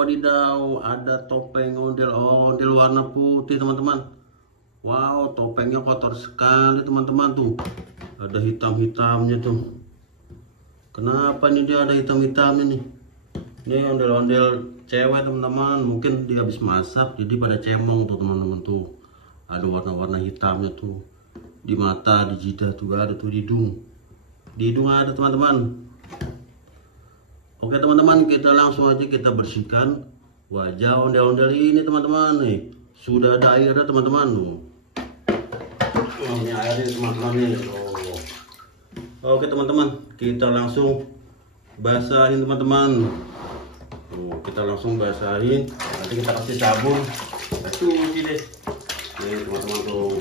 wadidaw, ada topeng ondel-ondel warna putih teman-teman. Wow, topengnya kotor sekali teman-teman tuh. Ada hitam-hitamnya tuh. Kenapa nih dia ada hitam-hitamnya nih? Ini ondel-ondel cewek teman-teman. Mungkin dia habis masak jadi pada cemong tuh teman-teman tuh. Ada warna-warna hitamnya tuh. Di mata, di jidat juga ada tuh, di hidung. Di hidung ada teman-teman. Oke teman-teman, kita langsung aja kita bersihkan wajah ondel-ondel ini teman-teman nih. Sudah ada airnya teman-teman tuh. Oh, ini airnya teman-teman nih. Oh. Oke teman-teman, kita langsung basahin teman-teman. Tuh, kita langsung basahin. Nanti kita kasih sabun. Kita cuci deh. Nih teman-teman tuh.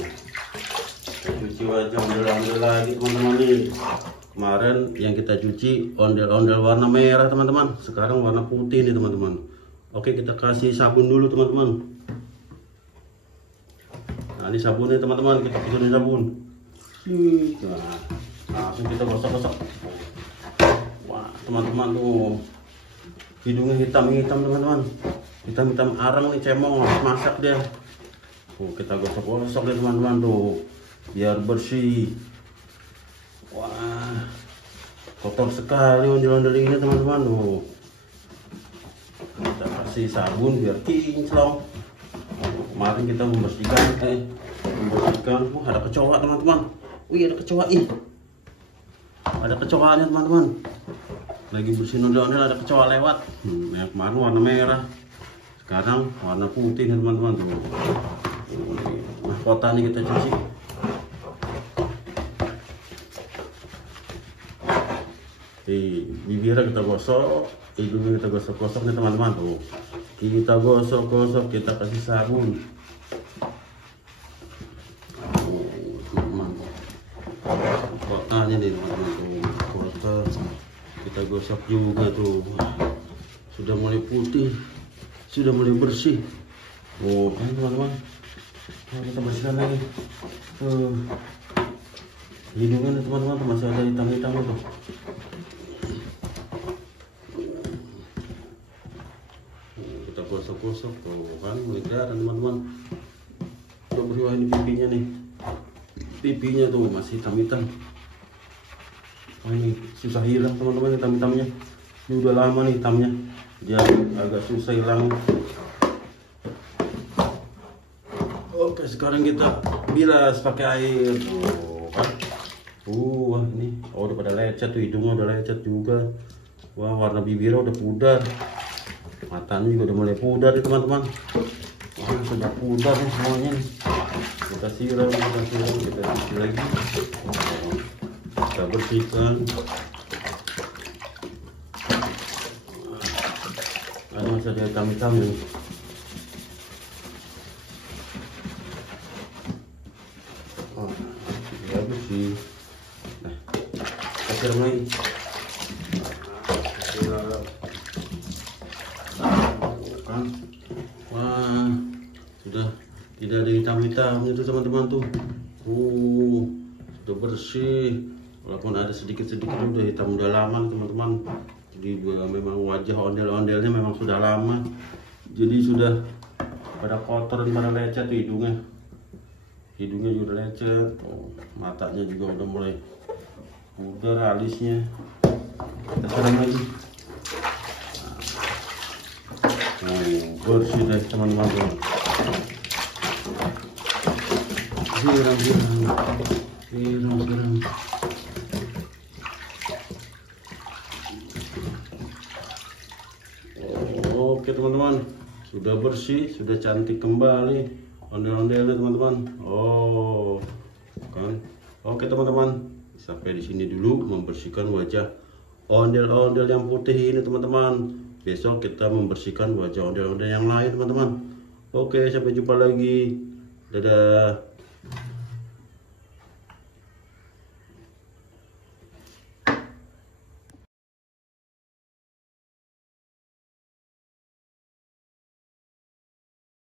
Kita cuci wajah ondel-ondel lagi teman-teman nih. Kemarin yang kita cuci ondel-ondel warna merah teman-teman. Sekarang warna putih nih teman-teman. Oke, kita kasih sabun dulu teman-teman. Nah ini sabunnya teman-teman, kita pisahin sabun. Nah, langsung kita gosok-gosok. Wah teman-teman tuh, hidungnya hitam-hitam teman-teman. Hitam-hitam arang nih, cemong habis masak dia. Tuh, kita gosok-gosok deh teman-teman tuh, biar bersih. Wah, kotor sekali ondel-ondel ini teman-teman tuh. Kita kasih sabun biar kinclong. Kemarin kita membersihkan, wah ada kecoa teman-teman. Wih, ada kecoa ih. Ada kecoanya teman-teman. Lagi bersihin ondel-ondel ada kecoa lewat. Yang kemarin warna merah, sekarang warna putih nih teman-teman tuh. Mahkota nih kita cuci. Bibirnya kita gosok, hidungnya kita gosok-gosok nih teman-teman tuh. Kita gosok-gosok, kita kasih sabun. Kotanya nih teman-teman tuh, kotor. Kita gosok juga tuh. Sudah mulai putih, sudah mulai bersih. Oh kan teman-teman, nah, kita bersihkan lagi. Tuh, hidungnya nih teman-teman tuh masih ada hitam-hitamnya tuh. Kita gosok-gosok tuh kan, mulai kelihatan teman-teman. Coba berdua ini pipinya nih, pipinya tuh masih hitam-hitam. Oh, ini susah hilang teman-teman hitam-hitamnya. Ini udah lama nih hitamnya, dia agak susah hilang. Oke, sekarang kita bilas pakai air tuh kan. Wah ini, oh udah pada lecet tuh, hidungnya udah lecet juga. Wah, warna bibirnya udah pudar. Matanya juga udah mulai pudar nih teman-teman. Wah, sudah pudar nih semuanya nih. Kita siram, kita cuci lagi. Kita bersihkan. Ada masih ada hitam-hitam nih. Oh, ya bersih. Nah, kita siram lagi. Wah, sudah tidak ada hitam-hitamnya tuh teman-teman tuh. Sudah bersih. Walaupun ada sedikit-sedikit udah hitam, udah lama teman-teman. Jadi memang wajah ondel-ondelnya memang sudah lama. Jadi sudah pada kotor dan pada lecet tuh hidungnya. Hidungnya juga udah lecet. Oh, matanya juga udah mulai pudar, alisnya. Kita siram lagi. Bersih deh teman-teman. Siram. Oke teman-teman, sudah bersih, sudah cantik kembali ondel-ondelnya teman-teman. Oh kan, oke teman-teman, sampai di sini dulu membersihkan wajah ondel-ondel yang putih ini teman-teman. Besok kita membersihkan wajah ondel-ondel yang lain teman-teman. Oke, sampai jumpa lagi. Dadah.